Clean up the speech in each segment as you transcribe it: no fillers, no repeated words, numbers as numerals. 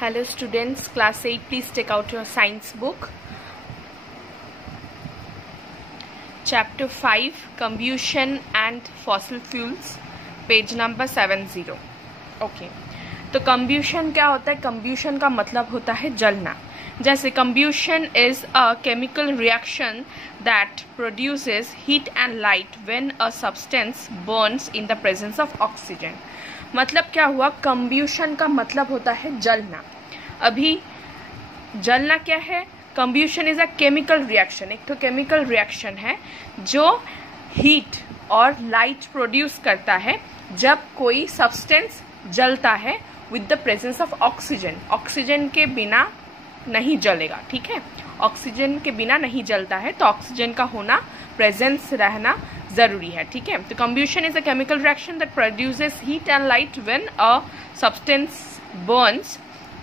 Hello students, class 8, please take out your science book. Chapter 5, Combustion and Fossil Fuels, page number 70. Okay. तो combustion क्या होता है? Combustion का मतलब होता है जलना. जैसे combustion is a chemical reaction that produces heat and light when a substance burns in the presence of oxygen. मतलब क्या हुआ? कंब्यूशन का मतलब होता है जलना. अभी जलना क्या है? कंब्यूशन इज अ केमिकल रिएक्शन. एक तो केमिकल रिएक्शन है जो हीट और लाइट प्रोड्यूस करता है जब कोई सब्सटेंस जलता है with the presence of oxygen. Oxygen के बिना नहीं जलेगा, ठीक है? ऑक्सीजन के बिना नहीं जलता है, तो ऑक्सीजन का होना, प्रेजेंस रहना जरूरी है, ठीक है? तो combustion is a chemical reaction that produces heat and light when a substance burns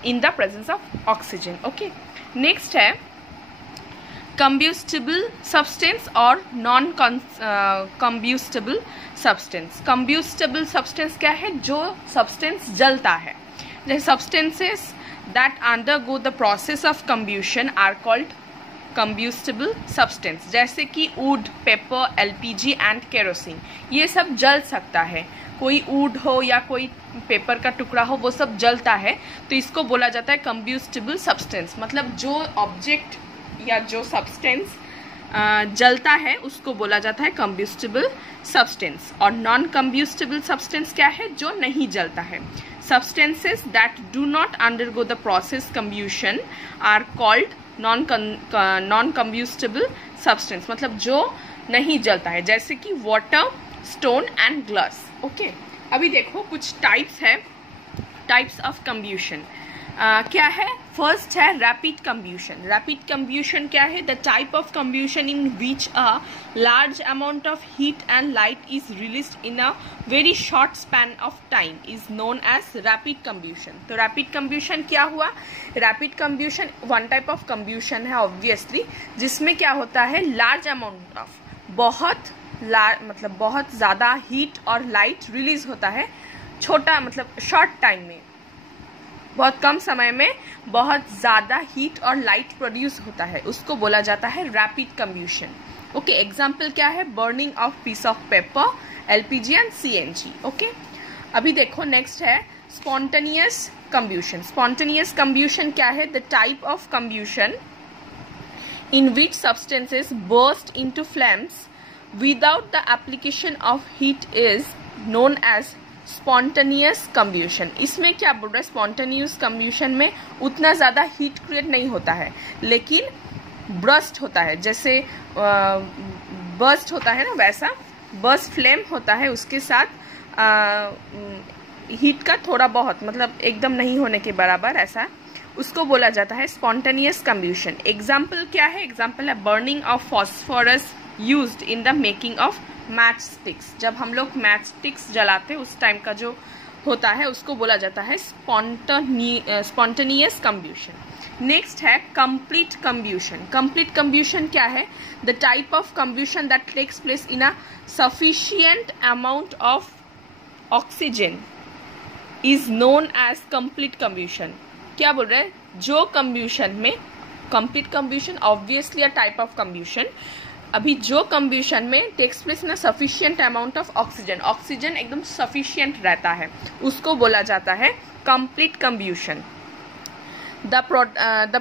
in the presence of oxygen. Okay, next है कंब्यूस्टिबल सब्सटेंस और non combustible substance. Combustible substance क्या है? जो सब्सटेंस जलता है. जैसे substances that undergo the process of combustion are called combustible substance. जैसे कि wood, paper, LPG and kerosene. ये सब जल सकता है. कोई wood हो या कोई पेपर का टुकड़ा हो, वो सब जलता है, तो इसको बोला जाता है combustible substance. मतलब जो ऑब्जेक्ट या जो सब्सटेंस जलता है उसको बोला जाता है combustible substance. और नॉन combustible substance क्या है? जो नहीं जलता है. Substances that do not undergo the process combustion are called non-combustible substance. मतलब जो नहीं जलता है, जैसे कि water, stone and glass. Okay. अभी देखो कुछ टाइप्स है, टाइप्स ऑफ combustion. क्या है? फर्स्ट है रैपिड कंब्यूशन. रैपिड कंब्यूशन क्या है? The type of combustion in which a large amount of heat and light is released in a very short span of time is known as rapid combustion. तो rapid combustion क्या हुआ? Rapid combustion one type of combustion है obviously, जिसमें क्या होता है? Large amount of, बहुत मतलब बहुत ज़्यादा हीट और लाइट रिलीज होता है छोटा, मतलब शॉर्ट टाइम में, बहुत कम समय में बहुत ज़्यादा हीट और लाइट प्रोड्यूस होता है, उसको बोला जाता है रैपिड कंब्यूशन. ओके, एग्जाम्पल क्या है? Burning of peace of paper, LPG and CNG. Okay, अभी देखो नेक्स्ट है स्पॉन्टेनियस कंब्यूशन. स्पॉन्टेनियस कंब्यूशन क्या है? The type of combustion in which substances burst into flames without the application of heat is known as spontaneous combustion. इसमें क्या बोल रहा है? स्पॉन्टेनियस कंब्यूशन में उतना ज़्यादा हीट क्रिएट नहीं होता है, लेकिन बर्स्ट होता है. जैसे बर्स्ट होता है ना, वैसा बर्स्ट फ्लेम होता है, उसके साथ हीट का थोड़ा बहुत, मतलब एकदम नहीं होने के बराबर, ऐसा उसको बोला जाता है स्पॉन्टेनियस कंब्यूशन. एग्जाम्पल क्या है? एग्जाम्पल है burning of phosphorus used in the making of match sticks. जब हम लोग मैच स्टिक्स जलाते हैं उस टाइम का जो होता है उसको बोला जाता है स्पॉन्टेनियस कंब्यूशन. नेक्स्ट है कंप्लीट कंब्यूशन. कंप्लीट कंब्यूशन क्या है? The type of combustion that takes place in a sufficient amount of oxygen is known as complete combustion. क्या बोल रहे हैं? जो कंब्यूशन में, complete combustion obviously a type of combustion. अभी जो कंब्यूशन में टेक्स प्लेस ना sufficient amount of oxygen, oxygen एकदम सफिशिएंट रहता है, उसको बोला जाता है complete combustion. The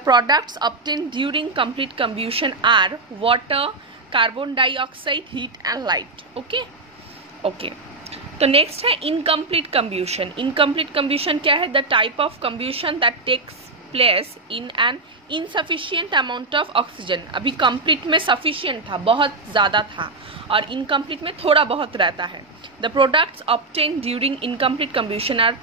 products obtained during complete combustion are water, carbon dioxide, heat and light. Okay okay. तो नेक्स्ट है इनकम्प्लीट कंब्यूशन. इनकम्प्लीट कंब्यूशन क्या है? The type of combustion that takes place in an insufficient amount of oxygen. अभी complete में sufficient था, बहुत ज़्यादा था, और इनकम्प्लीट में थोड़ा बहुत रहता है. The products obtained during incomplete combustion are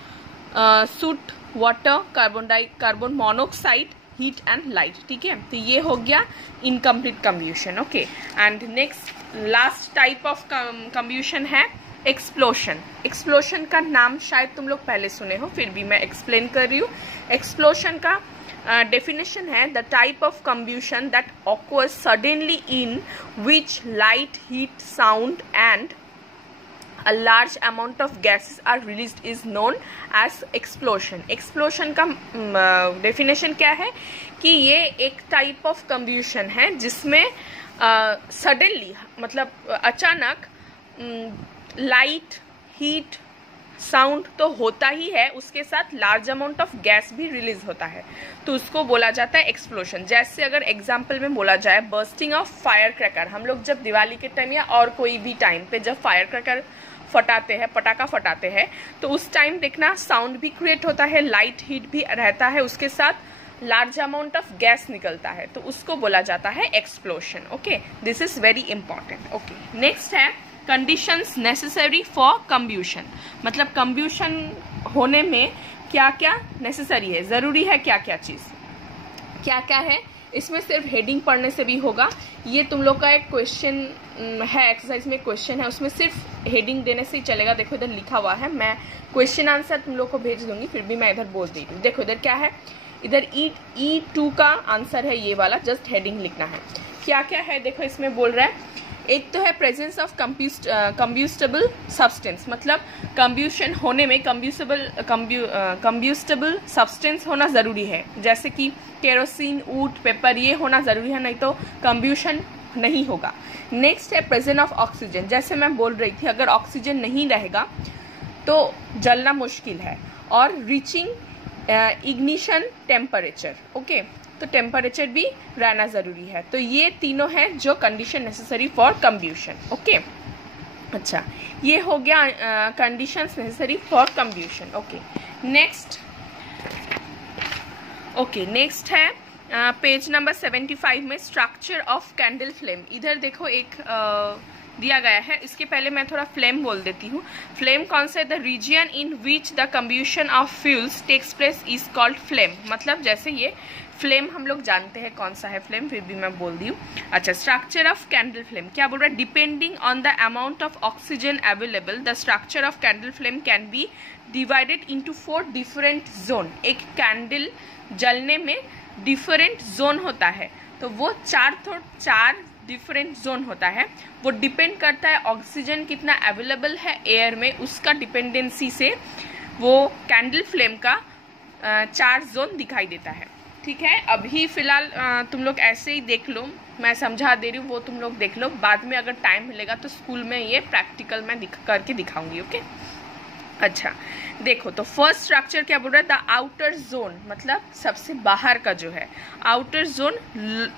soot, water, carbon monoxide, heat and light. ठीक है, तो ये हो गया incomplete combustion. Okay, and next last type of combustion है एक्सप्लोशन. एक्सप्लोशन का नाम शायद तुम लोग पहले सुने हो, फिर भी मैं एक्सप्लेन कर रही हूँ. एक्सप्लोशन का डेफिनेशन है the type of combustion that occurs suddenly in which light, heat, sound and a large amount of gases are released is known as explosion. explosion का definition क्या है कि ये एक type of combustion है जिसमें suddenly मतलब अचानक light, heat, साउंड तो होता ही है, उसके साथ लार्ज अमाउंट ऑफ गैस भी रिलीज होता है, तो उसको बोला जाता है एक्सप्लोशन। जैसे अगर एग्जांपल में बोला जाए बर्स्टिंग ऑफ फायर क्रैकर, हम लोग जब दिवाली के टाइम या और कोई भी टाइम पे जब फायर क्रैकर फटाते हैं, पटाखा फटाते हैं, तो उस टाइम देखना साउंड भी क्रिएट होता है, लाइट हीट भी रहता है, उसके साथ लार्ज अमाउंट ऑफ गैस निकलता है, तो उसको बोला जाता है explosion. Okay, this is very important. Okay, next है कंडीशंस नेसेसरी फॉर कंब्यूशन, मतलब कंब्यूशन होने में क्या क्या नेसेसरी है, ज़रूरी है, क्या क्या चीज़ क्या क्या है। इसमें सिर्फ हेडिंग पढ़ने से भी होगा, ये तुम लोग का एक क्वेश्चन है, एक्सरसाइज में क्वेश्चन है, उसमें सिर्फ हेडिंग देने से ही चलेगा। देखो इधर लिखा हुआ है, मैं क्वेश्चन आंसर तुम लोग को भेज दूंगी, फिर भी मैं इधर बोल दी हूँ। देखो इधर क्या है, इधर E2 का आंसर है ये वाला, जस्ट हेडिंग लिखना है। क्या क्या है देखो, इसमें बोल रहा है, एक तो है प्रेजेंस ऑफ कंब्यूस्टेबल सब्सटेंस, मतलब कंब्यूशन होने में कंब्यूस्टेबल सब्सटेंस होना ज़रूरी है, जैसे कि केरोसिन, ऊट, पेपर, ये होना ज़रूरी है, नहीं तो कंब्यूशन नहीं होगा। नेक्स्ट है प्रेजेंस ऑफ ऑक्सीजन, जैसे मैं बोल रही थी अगर ऑक्सीजन नहीं रहेगा तो जलना मुश्किल है। और रीचिंग इग्निशन टेम्परेचर, ओके, तो टेम्परेचर भी रहना ज़रूरी है। तो ये तीनों हैं जो condition necessary for combustion. Okay, अच्छा, ये हो गया conditions necessary for combustion. Okay, next है पेज नंबर 75 में स्ट्रक्चर ऑफ कैंडल फ्लेम। इधर देखो एक दिया गया है, इसके पहले मैं थोड़ा फ्लेम बोल देती हूँ। फ्लेम कौन सा है, the region in which the combustion of fuels takes place is called flame, मतलब जैसे ये फ्लेम हम लोग जानते हैं कौन सा है फ्लेम, फिर भी मैं बोल दी हूँ। अच्छा, स्ट्रक्चर ऑफ कैंडल फ्लेम क्या बोल रहा है, depending on the amount of oxygen available the structure of candle flame can be divided into 4 different zone. एक कैंडल जलने में डिफरेंट जोन होता है, तो वो चार डिफरेंट जोन होता है, वो डिपेंड करता है ऑक्सीजन कितना अवेलेबल है एयर में, उसका डिपेंडेंसी से वो कैंडल फ्लेम का 4 जोन दिखाई देता है। ठीक है, अभी फिलहाल तुम लोग ऐसे ही देख लो, मैं समझा दे रही हूँ, वो तुम लोग देख लो, बाद में अगर टाइम मिलेगा तो स्कूल में ये प्रैक्टिकल में करके दिखाऊंगी। ओके, अच्छा देखो, तो फर्स्ट स्ट्रक्चर क्या बोल रहा है, द आउटर जोन, मतलब सबसे बाहर का जो है outer zone,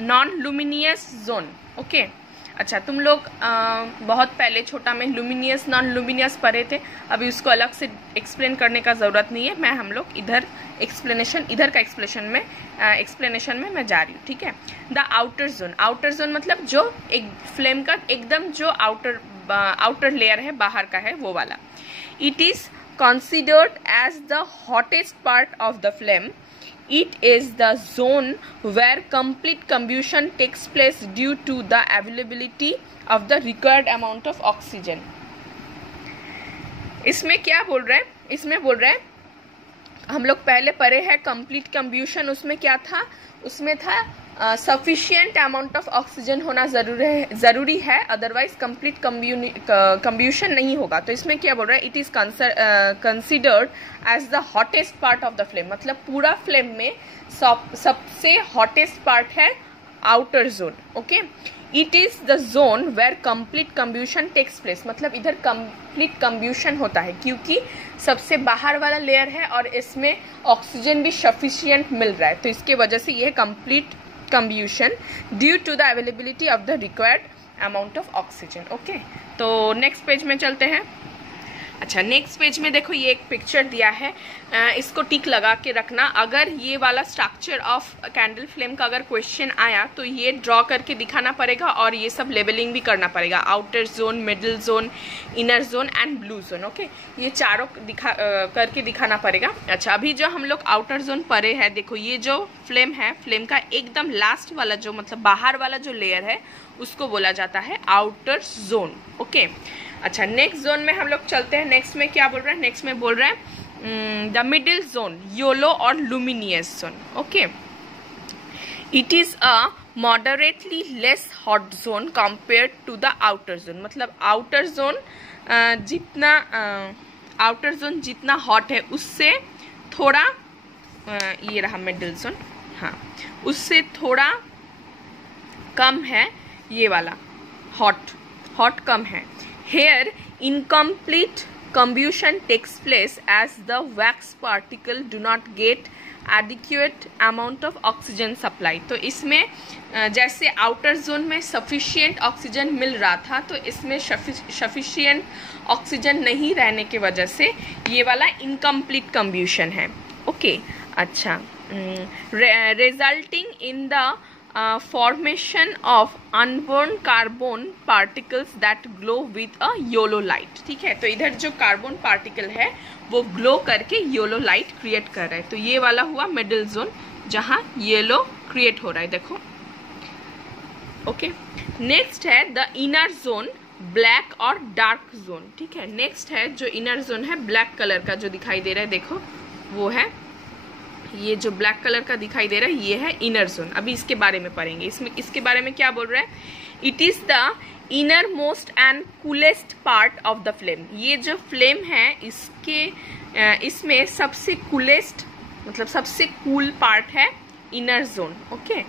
non luminous zone. Okay, अच्छा, तुम लोग बहुत पहले छोटा में लुमिनियस नॉन लुमिनियस पढ़े थे, अभी उसको अलग से एक्सप्लेन करने का ज़रूरत नहीं है, मैं हम लोग इधर का एक्सप्लेनेशन में मैं जा रही हूँ। ठीक है, द आउटर जोन मतलब जो एक फ्लेम का एकदम जो आउटर लेयर है, बाहर का है, वो वाला। It is considered as the hottest part of the flame. It is the zone where complete combustion takes place due to the availability of the required amount of oxygen. इसमें क्या बोल रहा है, इसमें बोल रहा है, हम लोग पहले पढ़े हैं कंप्लीट कंब्यूशन, उसमें क्या था, उसमें था सफिशिएंट अमाउंट ऑफ ऑक्सीजन होना ज़रूरी है, अदरवाइज कंप्लीट कंब्यूशन नहीं होगा। तो इसमें क्या बोल रहा है, it is considered as the hottest part of the flame, मतलब पूरा फ्लेम में सबसे हॉटेस्ट पार्ट है outer zone. Okay, it is the zone where complete combustion takes place, मतलब इधर कंप्लीट कंब्यूशन होता है क्योंकि सबसे बाहर वाला लेयर है और इसमें ऑक्सीजन भी सफिशिएंट मिल रहा है, तो इसके वजह से ये complete combustion due to the availability of the required amount of oxygen. Okay, तो नेक्स्ट पेज में चलते हैं। अच्छा, नेक्स्ट पेज में देखो ये एक पिक्चर दिया है, इसको टिक लगा के रखना। अगर ये वाला स्ट्रक्चर ऑफ कैंडल फ्लेम का अगर क्वेश्चन आया तो ये ड्रॉ करके दिखाना पड़ेगा और ये सब लेबलिंग भी करना पड़ेगा, outer zone, middle zone, inner zone and blue zone. Okay, ये चारों करके दिखाना पड़ेगा। अच्छा, अभी जो हम लोग आउटर जोन पढ़े हैं, देखो ये जो फ्लेम है, फ्लेम का एकदम लास्ट वाला जो मतलब बाहर वाला जो लेयर है उसको बोला जाता है आउटर जोन। ओके, अच्छा, नेक्स्ट जोन में हम लोग चलते हैं। नेक्स्ट में क्या बोल रहा है, नेक्स्ट में बोल रहा है द मिडिल जोन, येलो और luminous zone. Okay, it is a moderately less hot zone compared to the outer zone, मतलब आउटर जोन जितना आउटर जोन जितना हॉट है उससे थोड़ा ये रहा मिडिल जोन, हाँ उससे थोड़ा कम है ये वाला हॉट कम है। Here incomplete combustion takes place as the wax particle do not get adequate amount of oxygen supply। तो इसमें जैसे आउटर जोन में सफिशिएंट ऑक्सीजन मिल रहा था तो इसमें सफिशिएंट ऑक्सीजन नहीं रहने की वजह से ये वाला इनकम्प्लीट कम्ब्यूशन है। ओके अच्छा, resulting in the formation of unburned carbon particles that glow with a yellow light। ठीक है, तो इधर जो कार्बन पार्टिकल है वो ग्लो करके येलो लाइट क्रिएट कर रहा है। तो ये वाला हुआ मिडिल जोन जहां येलो क्रिएट हो रहा है, देखो। ओके, नेक्स्ट है द इनर जोन, ब्लैक और डार्क जोन। ठीक है, नेक्स्ट है जो इनर जोन है ब्लैक कलर का जो दिखाई दे रहा है, देखो वो है ये जो ब्लैक कलर का दिखाई दे रहा है ये है इनर जोन। अभी इसके बारे में पढ़ेंगे। इसके बारे में क्या बोल रहा है, it is the innermost and coolest part of the flame. ये जो फ्लेम है इसमें सबसे कूलेस्ट मतलब सबसे कूल पार्ट है inner zone. Okay,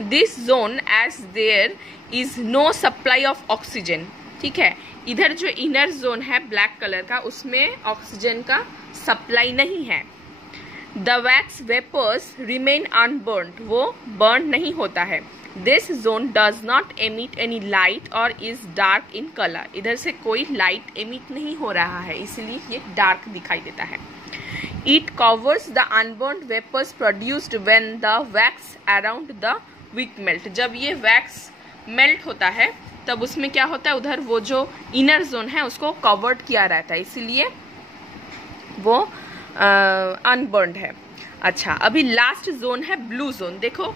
this zone as there is no supply of oxygen. ठीक है, इधर जो इनर जोन है ब्लैक कलर का उसमें ऑक्सीजन का सप्लाई नहीं है। The wax vapours remain unburned, वो बर्न नहीं होता है। This zone does not emit any light और इज डार्क इन कलर, इधर से कोई लाइट एमिट नहीं हो रहा है इसलिए ये डार्क दिखाई देता है। It covers the unburned vapours produced when the wax around the wick melt. जब ये वैक्स मेल्ट होता है तब उसमें क्या होता है, उधर वो जो इनर जोन है उसको कवर्ड किया रहता है इसीलिए वो अनबर्न्ड है। अच्छा, अभी लास्ट जोन है ब्लू जोन। देखो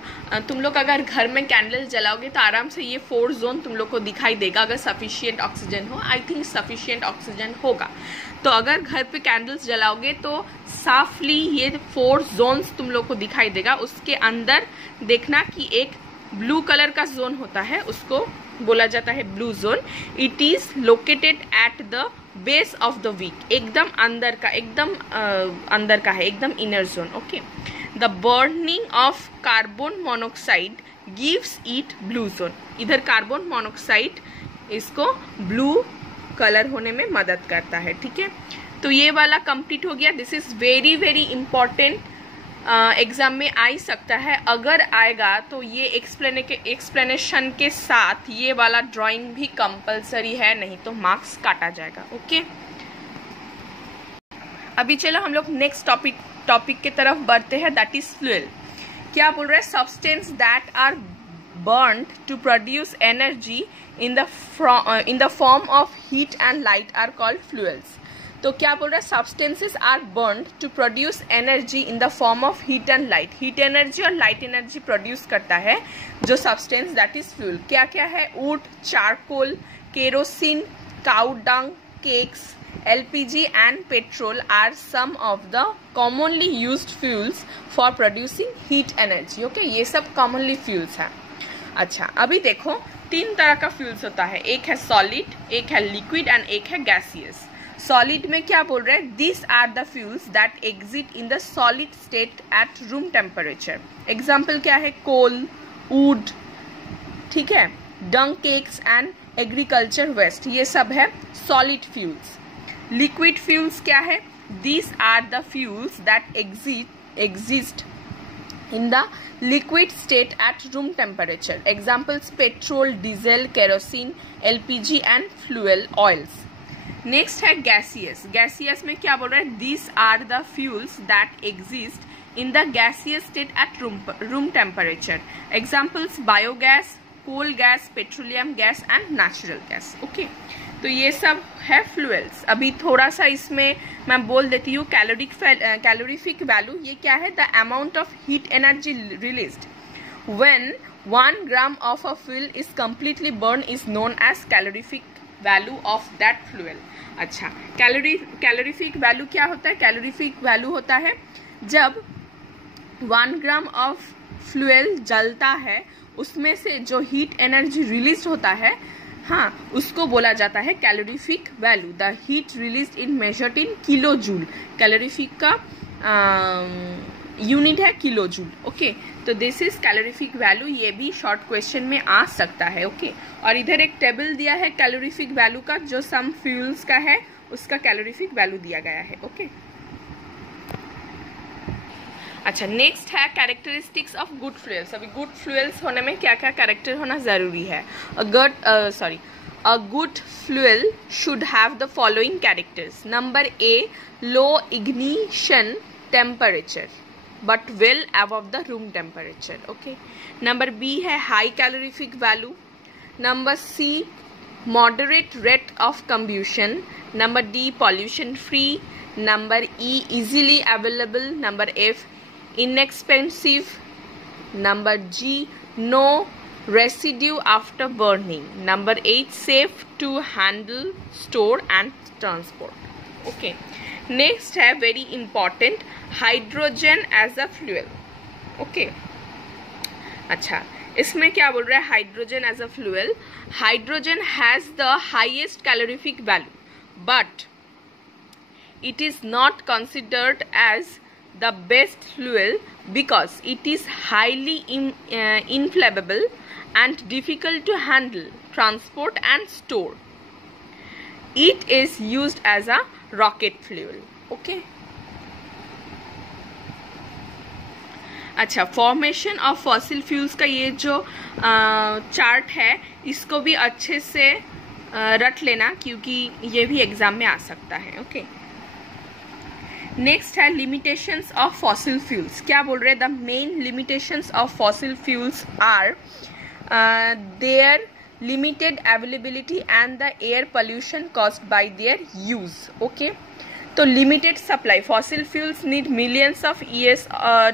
तुम लोग अगर घर में कैंडल जलाओगे तो आराम से ये 4 जोन तुम लोग को दिखाई देगा अगर सफिशिएंट ऑक्सीजन हो। आई थिंक सफिशिएंट ऑक्सीजन होगा, तो अगर घर पे कैंडल्स जलाओगे तो साफली ये 4 जोन्स तुम लोग को दिखाई देगा। उसके अंदर देखना कि एक ब्लू कलर का जोन होता है, उसको बोला जाता है blue zone. It is located at the base of the wick, एकदम अंदर का, एकदम अंदर का है, एकदम inner zone. Okay, the burning of carbon monoxide gives it blue zone. इधर कार्बन मोनोक्साइड इसको ब्लू कलर होने में मदद करता है। ठीक है, तो ये वाला कंप्लीट हो गया। This is very very important, exam में आ ही सकता है। अगर आएगा तो ये एक्सप्लेनेशन के साथ ये वाला ड्राइंग भी कंपलसरी है, नहीं तो मार्क्स काटा जाएगा। ओके, अभी चलो हम लोग नेक्स्ट टॉपिक के तरफ बढ़ते हैं, दैट इज फ्यूल। क्या बोल रहा है, substance that are burned to produce energy in the form of heat and light are called fuels. तो क्या बोल रहा है, substances are burned to produce energy in the form of heat and light. Heat energy और light energy produce करता है जो substance, that is fuel. क्या क्या है, wood, charcoal, kerosene, cow dung, cakes, LPG and petrol are some of the commonly used fuels for producing heat energy. Okay, ये सब commonly fuels हैं। अच्छा, अभी देखो 3 तरह का फ्यूल्स होता है, एक है सॉलिड, एक है लिक्विड एंड एक है गैसियस। सॉलिड में क्या बोल रहे हैं, this are the fuels that exist in the solid state at room temperature. Example क्या है, कोल, वुड, ठीक है, dung cakes and agriculture waste, ये सब है सॉलिड फ्यूल्स। लिक्विड फ्यूल्स क्या है, this are the fuels that exist in the liquid state at room temperature. Examples petrol, diesel, kerosene, LPG and fuel oils. Next है gaseous. Gaseous में क्या बोल रहा है, these are the fuels that exist in the gaseous state at room temperature. Examples biogas, coal gas, petroleum gas and natural gas. Okay, तो ये सब है फ्यूल्स। अभी थोड़ा सा इसमें मैं बोल देती हूँ कैलोरीफिक वैल्यू। ये क्या है, the amount of heat energy released when 1 gram of a fuel is completely burn is known as calorific value of that fuel. अच्छा, कैलोरीफिक वैल्यू क्या होता है, कैलोरीफिक वैल्यू होता है जब 1 ग्राम ऑफ फ्यूल जलता है उसमें से जो हीट एनर्जी रिलीज होता है, हाँ, उसको बोला जाता है calorific value. The heat release in measured in kilo joule. Calorific का यूनिट है किलो जूल। ओके, तो दिस इज कैलोरीफिक वैल्यू। ये भी शॉर्ट क्वेश्चन में आ सकता है। ओके, और इधर एक टेबल दिया है कैलोरीफिक वैल्यू का, जो सम फ्यूल्स का है उसका कैलोरीफिक वैल्यू दिया गया है। ओके, अच्छा, नेक्स्ट है कैरेक्टरिस्टिक्स ऑफ गुड फ्यूल्स। अभी गुड फ्यूल्स होने में क्या क्या कैरेक्टर होना जरूरी है। A good fuel should have the following characters. Number A, low ignition temperature but well above the room temperature. Okay. Number B है high calorific value. Number C, moderate rate of combustion. Number D, pollution free. Number E, easily available. Number F, inexpensive. Number G, no residue after burning. Number 8, safe to handle, store and transport. Okay, next है very important, hydrogen as a fuel. Okay, अच्छा, इसमें क्या बोल रहा है hydrogen as a fuel. Hydrogen has the highest calorific value but it is not considered as the best fuel because it is highly inflammable and difficult to handle, transport and store. It is used as a rocket fuel. Okay. अच्छा, formation of fossil fuels का ये जो chart है इसको भी अच्छे से रट लेना, क्योंकि ये भी एग्जाम में आ सकता है। ओके, नेक्स्ट है लिमिटेशंस ऑफ फॉसिल फ्यूल्स। क्या बोल रहे हैं? The main limitations of fossil fuels are their limited availability and the air pollution caused by their use. Okay, तो limited supply, fossil fuels need millions of years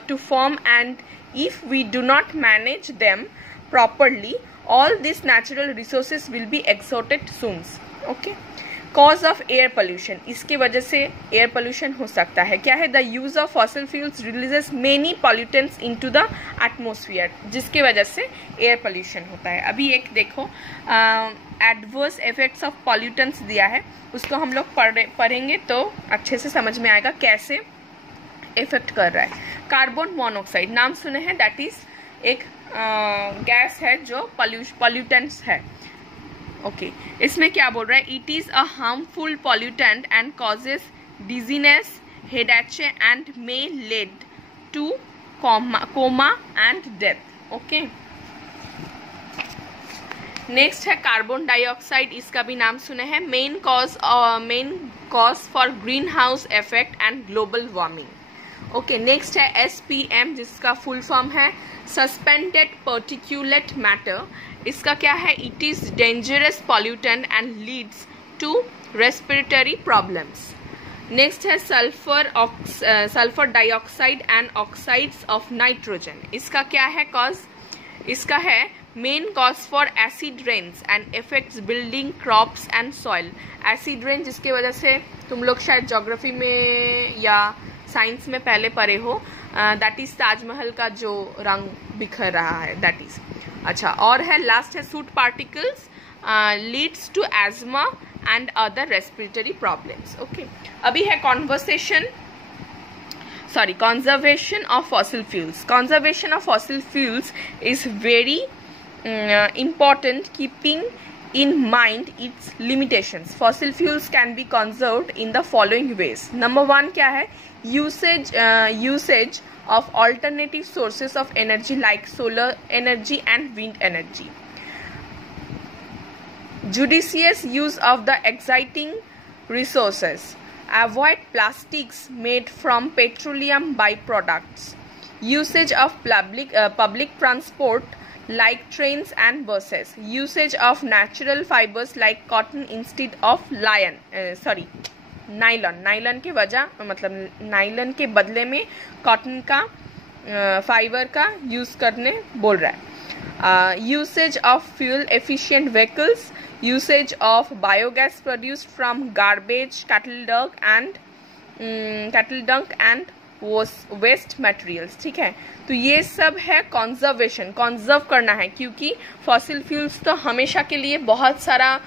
to form and if we do not manage them properly all these natural resources will be exhausted soon. Okay, cause of air pollution, इसके वजह से air pollution हो सकता है। क्या है? The use of fossil fuels releases many pollutants into the atmosphere, जिसके वजह से एयर पोल्यूशन होता है। अभी एक देखो एडवर्स इफेक्ट्स ऑफ पॉल्यूटेंट्स दिया है, उसको हम लोग पढ़ेंगे तो अच्छे से समझ में आएगा कैसे इफेक्ट कर रहा है। कार्बन मोनोऑक्साइड नाम सुने हैं, दैट इज एक गैस है जो पॉल्यूटेंट्स है। ओके, इसमें क्या बोल रहा है? It is a harmful pollutant and causes dizziness, headache and may lead to coma and death. Okay, next है कार्बन डाइऑक्साइड, इसका भी नाम सुने हैं। Main cause for green house effect and global warming. Okay, next है SPM, जिसका full form है suspended particulate matter. इसका क्या है? It is dangerous pollutant and leads to respiratory problems. Next है sulphur dioxide and oxides of nitrogen. इसका क्या है कॉज? इसका है main cause for acid rains and effects building crops and soil. Acid rain जिसकी वजह से तुम लोग शायद ज्योग्राफी में या साइंस में पहले पढ़े हो, दैट इज ताजमहल का जो रंग बिखर रहा है, दैट इज। अच्छा, और है लास्ट है soot particles leads to asthma and other respiratory problems. Okay, अभी है conservation of fossil fuels. Conservation of fossil fuels is very important, keeping in mind its limitations. Fossil fuels can be conserved in the following ways. Number 1 क्या है? Usage of alternative sources of energy like solar energy and wind energy. Judicious use of the existing resources. Avoid plastics made from petroleum byproducts. Usage of public transport like trains and buses. Usage of natural fibers like cotton instead of nylon के वजह मतलब nylon के बदले में cotton का fibre का use करने बोल रहा है। Usage of fuel efficient vehicles, usage of biogas produced from garbage, cattle dung and वो वेस्ट मटेरियल्स, ठीक है। तो ये सब है कंजर्वेशन, कंजर्व करना है, क्योंकि फॉसिल फ्यूल्स तो हमेशा के लिए बहुत सारा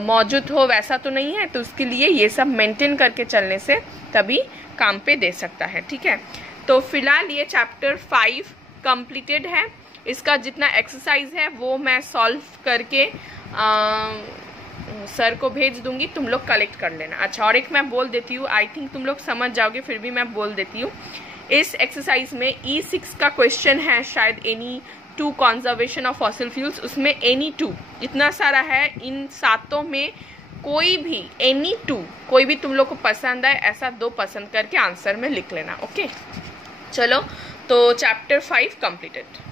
मौजूद हो वैसा तो नहीं है, तो उसके लिए ये सब मेंटेन करके चलने से तभी काम पे दे सकता है, ठीक है। तो फिलहाल ये चैप्टर 5 कंप्लीटेड है। इसका जितना एक्सरसाइज है वो मैं सॉल्व करके सर को भेज दूंगी, तुम लोग कलेक्ट कर लेना। अच्छा, और एक मैं बोल देती हूँ, आई थिंक तुम लोग समझ जाओगे, फिर भी मैं बोल देती हूँ। इस एक्सरसाइज में E6 का क्वेश्चन है शायद, any two conservation of fossil fuels, उसमें एनी टू इतना सारा है, इन सातों में कोई भी एनी टू, कोई भी तुम लोग को पसंद आए ऐसा 2 पसंद करके आंसर में लिख लेना। ओके, चलो, तो चैप्टर 5 कंप्लीटेड।